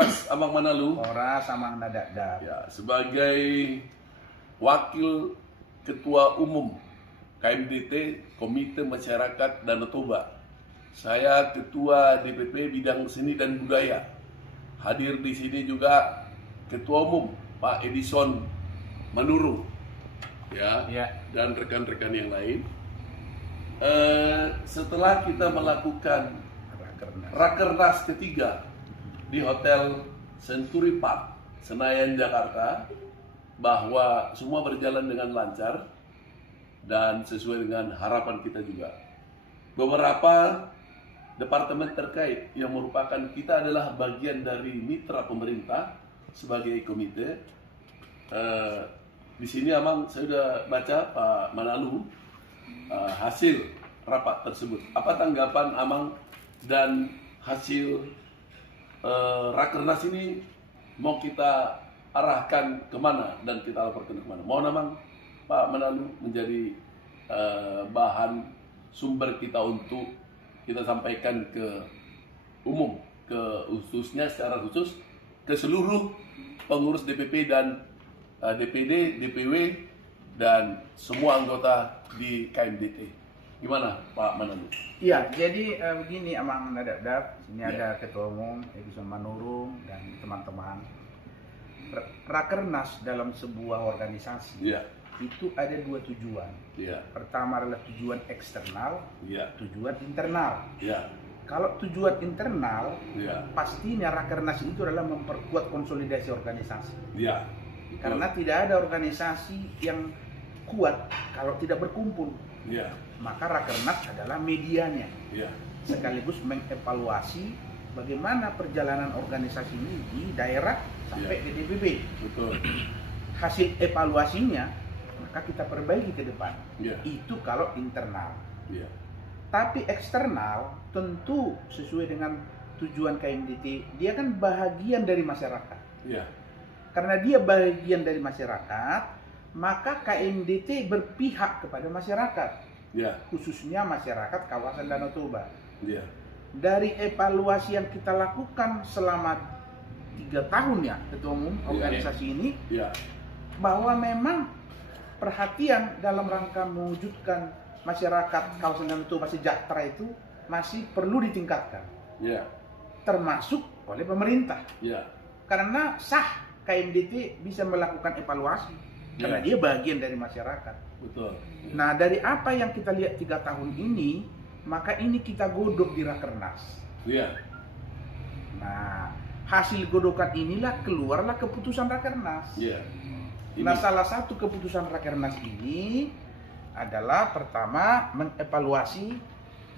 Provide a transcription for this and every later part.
Horas Amang Manalu. Horas Amang Nadadap. Ya, sebagai Wakil Ketua Umum KMDT Komite Masyarakat Danau Toba. Saya Ketua DPP Bidang Seni dan Budaya. Hadir di sini juga Ketua Umum Pak Edison Manurung, ya, dan rekan-rekan yang lain. Setelah kita melakukan Rakernas ketiga di Hotel Century Park, Senayan, Jakarta, bahwa semua berjalan dengan lancar dan sesuai dengan harapan kita juga. Beberapa departemen terkait yang merupakan kita adalah bagian dari mitra pemerintah sebagai komite. Di sini Amang saya sudah baca Pak Manalu hasil rapat tersebut. Apa tanggapan Amang dan hasil Rakernas ini mau kita arahkan kemana dan kita laporkan kemana? Mohon Amang Pak Manalu menjadi bahan sumber kita untuk kita sampaikan ke umum, khususnya secara khusus ke seluruh pengurus DPP dan DPD, DPW dan semua anggota di KMDT. Gimana Pak Manalu? Iya, jadi begini Amang Nadadap, sini ada Ketua Umum Edison Manurung dan teman-teman. Rakernas dalam sebuah organisasi itu ada dua tujuan. Pertama adalah tujuan eksternal, tujuan internal. Kalau tujuan internal, pastinya Rakernas itu adalah memperkuat konsolidasi organisasi. Karena tidak ada organisasi yang kuat kalau tidak berkumpul. Maka Rakernas adalah medianya, sekaligus mengevaluasi bagaimana perjalanan organisasi ini di daerah sampai ke DPP. Hasil evaluasinya maka kita perbaiki ke depan. Itu kalau internal. Tapi eksternal tentu sesuai dengan tujuan KMDT, dia kan bahagian dari masyarakat. Karena dia bagian dari masyarakat, maka KMDT berpihak kepada masyarakat, khususnya masyarakat kawasan Danau Toba. Dari evaluasi yang kita lakukan selama 3 tahun ya Ketua Umum organisasi ini, bahwa memang perhatian dalam rangka mewujudkan masyarakat kawasan Danau Toba sejahtera itu masih perlu ditingkatkan, termasuk oleh pemerintah. Karena sah KMDT bisa melakukan evaluasi karena dia bagian dari masyarakat. Nah, dari apa yang kita lihat 3 tahun ini, maka ini kita godok di Rakernas. Nah, hasil godokan inilah keluarlah keputusan Rakernas. Nah, salah satu keputusan Rakernas ini adalah pertama mengevaluasi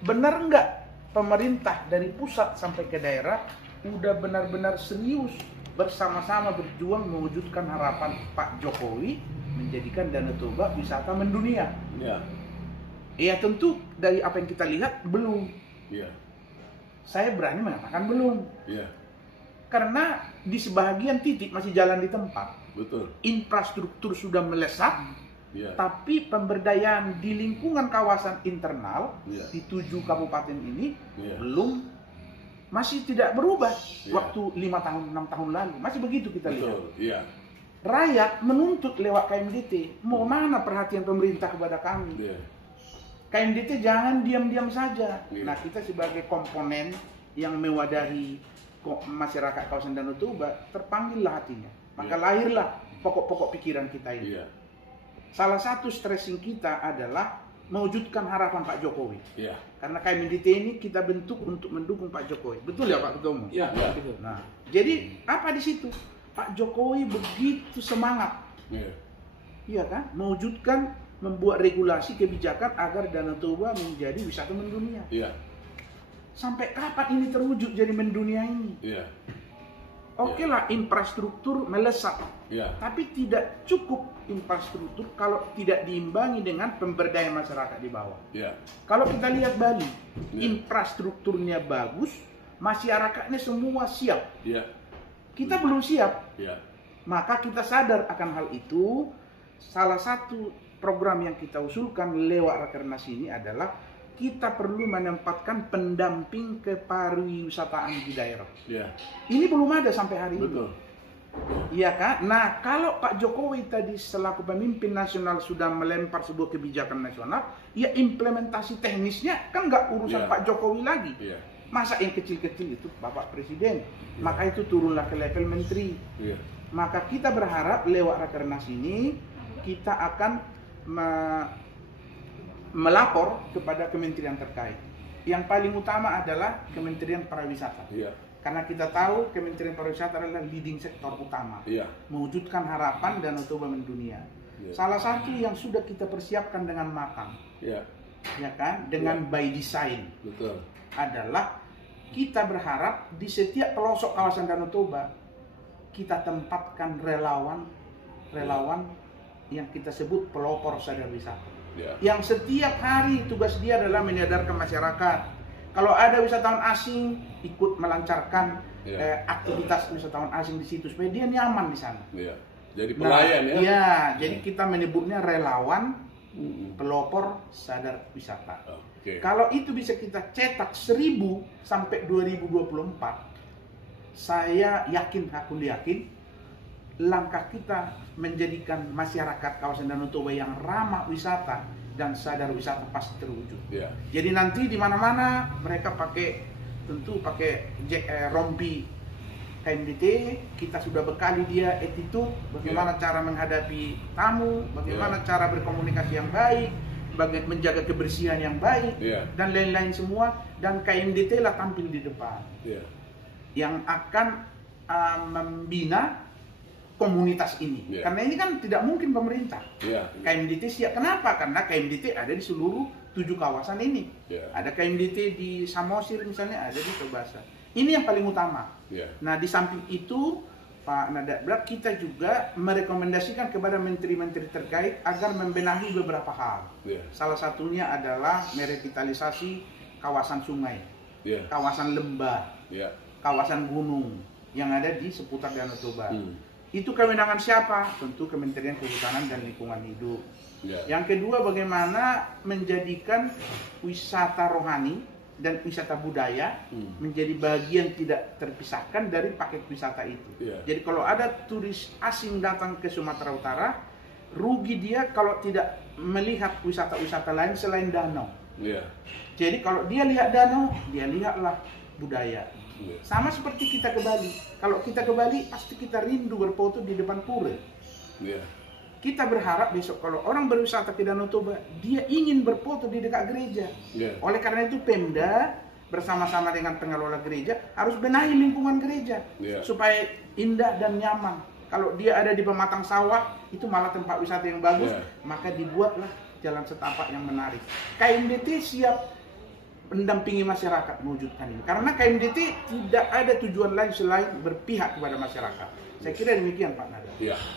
benar enggak pemerintah dari pusat sampai ke daerah udah benar-benar serius bersama-sama berjuang mewujudkan harapan Pak Jokowi menjadikan Danau Toba wisata mendunia. Ya tentu dari apa yang kita lihat belum. Saya berani mengatakan belum. Karena di sebahagian titik masih jalan di tempat. Infrastruktur sudah melesat, tapi pemberdayaan di lingkungan kawasan internal di 7 kabupaten ini belum, masih tidak berubah. Waktu 5 tahun, 6 tahun lalu masih begitu kita lihat. Rakyat menuntut lewat KMDT, mau mana perhatian pemerintah kepada kami? KMDT jangan diam-diam saja. Nah, kita sebagai komponen yang mewadahi masyarakat kawasan Danau Toba, terpanggillah hatinya. Maka lahirlah pokok-pokok pikiran kita ini. Salah satu stressing kita adalah mewujudkan harapan Pak Jokowi. Karena KMDT ini kita bentuk untuk mendukung Pak Jokowi. Betul ya Pak Ketua Umum? Nah, jadi apa di situ? Pak Jokowi begitu semangat, iya kan? Mewujudkan, membuat regulasi kebijakan agar Danau Toba menjadi wisata mendunia. Sampai kapan ini terwujud jadi mendunia ini? Oke lah, infrastruktur melesat, tapi tidak cukup infrastruktur kalau tidak diimbangi dengan pemberdayaan masyarakat di bawah. Kalau kita lihat Bali, infrastrukturnya bagus, masyarakatnya semua siap. Kita belum siap. Maka kita sadar akan hal itu. Salah satu program yang kita usulkan lewat Rakernas ini adalah kita perlu menempatkan pendamping kepariwisataan di daerah. Yeah. Ini belum ada sampai hari ini. Betul. Iya kan? Nah, kalau Pak Jokowi tadi selaku pemimpin nasional sudah melempar sebuah kebijakan nasional, ya implementasi teknisnya kan nggak urusan Pak Jokowi lagi. Masa yang kecil-kecil itu Bapak Presiden, maka itu turunlah ke level menteri. Maka kita berharap lewat Rakernas ini kita akan melapor kepada kementerian terkait. Yang paling utama adalah Kementerian Pariwisata. Karena kita tahu Kementerian Pariwisata adalah leading sektor utama, mewujudkan harapan Danau Toba mendunia. Salah satu yang sudah kita persiapkan dengan matang, ya kan, dengan by design, adalah kita berharap di setiap pelosok kawasan Danau Toba kita tempatkan relawan yang kita sebut pelopor sadar wisata, yang setiap hari tugas dia adalah menyadarkan masyarakat. Kalau ada wisatawan asing, ikut melancarkan aktivitas wisatawan asing di situ supaya dia nyaman di sana. Jadi pelayan jadi kita menyebutnya relawan pelopor sadar wisata. Kalau itu bisa kita cetak 1000 sampai 2024, saya yakin, aku yakin, langkah kita menjadikan masyarakat kawasan Danau Toba yang ramah wisata dan sadar wisata pasti terwujud. Jadi nanti di mana-mana mereka tentu pakai rompi KMDT, kita sudah bekali dia attitude, bagaimana cara menghadapi tamu, bagaimana cara berkomunikasi yang baik, menjaga kebersihan yang baik, dan lain-lain semua, dan KMDT lah tampil di depan. Yang akan membina komunitas ini, karena ini kan tidak mungkin pemerintah. KMDT siap. Kenapa? Karena KMDT ada di seluruh 7 kawasan ini. Ada KMDT di Samosir misalnya, ada di Tobasa. Ini yang paling utama. Nah, di samping itu Pak Nadabrak, kita juga merekomendasikan kepada menteri-menteri terkait agar membenahi beberapa hal. Salah satunya adalah merevitalisasi kawasan sungai, kawasan lembah, kawasan gunung yang ada di seputar Danau Toba. Itu kewenangan siapa? Tentu Kementerian Kehutanan dan Lingkungan Hidup. Yang kedua, bagaimana menjadikan wisata rohani dan wisata budaya menjadi bagian tidak terpisahkan dari paket wisata itu. Jadi kalau ada turis asing datang ke Sumatera Utara, rugi dia kalau tidak melihat wisata-wisata lain selain danau. Jadi kalau dia lihat danau, dia lihatlah budaya. Sama seperti kita ke Bali. Kalau kita ke Bali, pasti kita rindu berfoto di depan pura. Kita berharap besok kalau orang berwisata ke Danau Toba, dia ingin berfoto di dekat gereja. Oleh karena itu Pemda bersama-sama dengan pengelola gereja harus benahi lingkungan gereja supaya indah dan nyaman. Kalau dia ada di pematang sawah, itu malah tempat wisata yang bagus, maka dibuatlah jalan setapak yang menarik. KMDT siap mendampingi masyarakat mewujudkan ini. Karena KMDT tidak ada tujuan lain selain berpihak kepada masyarakat. Saya kira demikian Pak Nada.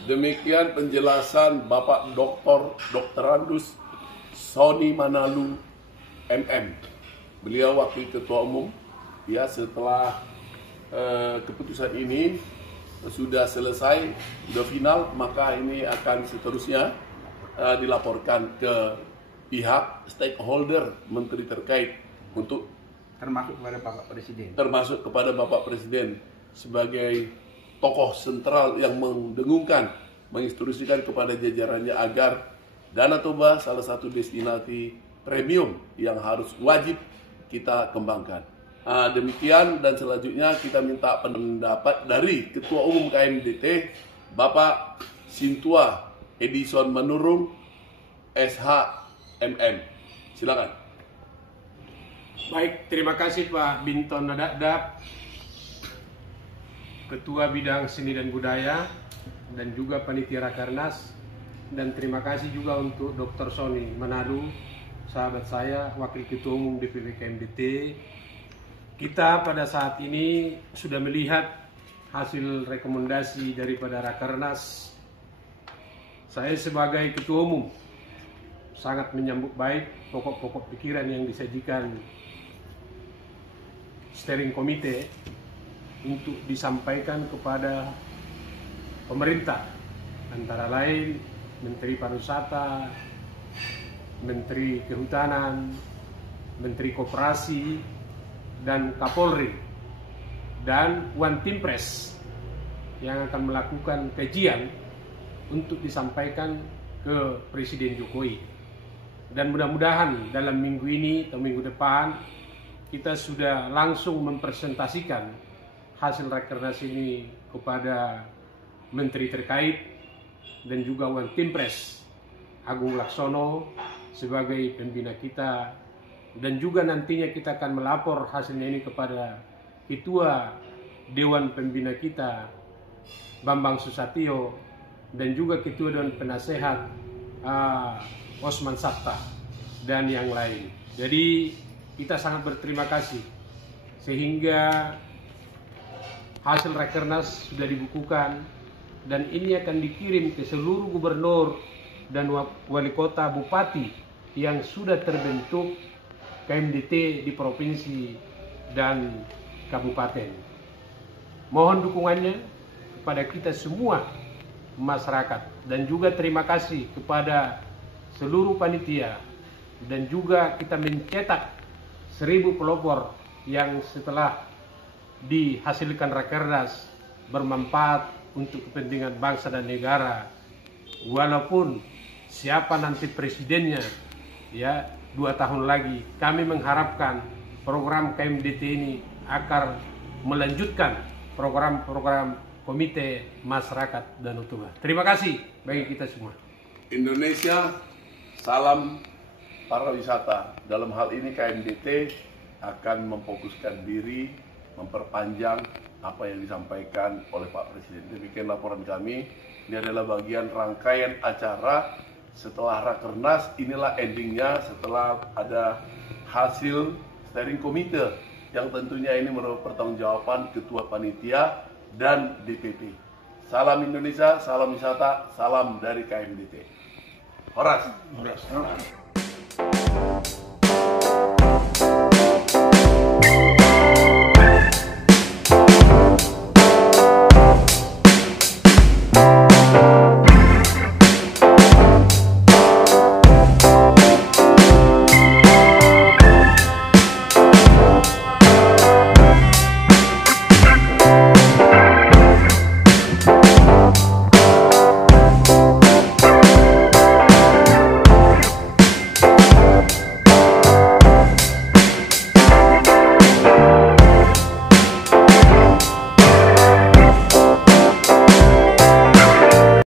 Demikian penjelasan Bapak Dr. Andus Sony Manalu MM. Beliau Wakil Ketua Umum. Setelah keputusan ini sudah selesai, sudah final, maka ini akan seterusnya dilaporkan ke pihak stakeholder menteri terkait untuk termasuk kepada Bapak Presiden. Termasuk kepada Bapak Presiden sebagai tokoh sentral yang mendengungkan, menginstruksikan kepada jajarannya agar Danau Toba salah satu destinasi premium yang harus wajib kita kembangkan. Demikian, dan selanjutnya kita minta pendapat dari Ketua Umum KMDT Bapak Sintua Edison Manurung SHMM. Silakan. Baik, terima kasih Pak Binton Nadabdak, Ketua Bidang Seni dan Budaya, dan juga Panitia Rakernas, dan terima kasih juga untuk Dr. Sony Manalu, sahabat saya, Wakil Ketua Umum DPP KMDT. Kita pada saat ini sudah melihat hasil rekomendasi daripada Rakernas. Saya sebagai Ketua Umum sangat menyambut baik pokok-pokok pikiran yang disajikan steering komite untuk disampaikan kepada pemerintah, antara lain Menteri Pariwisata, Menteri Kehutanan, Menteri Koperasi, dan Kapolri, dan One Team Press yang akan melakukan kajian untuk disampaikan ke Presiden Jokowi. Dan mudah-mudahan dalam minggu ini atau minggu depan kita sudah langsung mempresentasikan hasil Rakernas ini kepada Menteri terkait dan juga One Team Press Agung Laksono sebagai pembina kita, dan juga nantinya kita akan melapor hasilnya ini kepada Ketua Dewan Pembina kita Bambang Susatyo dan juga Ketua Dewan Penasehat Osman Sabta dan yang lain. Jadi kita sangat berterima kasih sehingga hasil Rakernas sudah dibukukan dan ini akan dikirim ke seluruh gubernur dan wali kota, bupati yang sudah terbentuk KMDT di provinsi dan kabupaten. Mohon dukungannya kepada kita semua masyarakat, dan juga terima kasih kepada seluruh panitia, dan juga kita mencetak 1000 pelopor yang setelah dihasilkan Rakernas bermanfaat untuk kepentingan bangsa dan negara. Walaupun siapa nanti presidennya, ya 2 tahun lagi, kami mengharapkan program KMDT ini akan melanjutkan program-program Komite Masyarakat Danau Toba. Terima kasih bagi kita semua. Indonesia, salam pariwisata. Dalam hal ini KMDT akan memfokuskan diri, memperpanjang apa yang disampaikan oleh Pak Presiden. Demikian laporan kami. Ini adalah bagian rangkaian acara setelah Rakernas. Inilah endingnya setelah ada hasil steering committee yang tentunya ini menurut pertanggungjawaban Ketua Panitia dan DPP. Salam Indonesia, salam wisata, salam dari KMDT. Horas.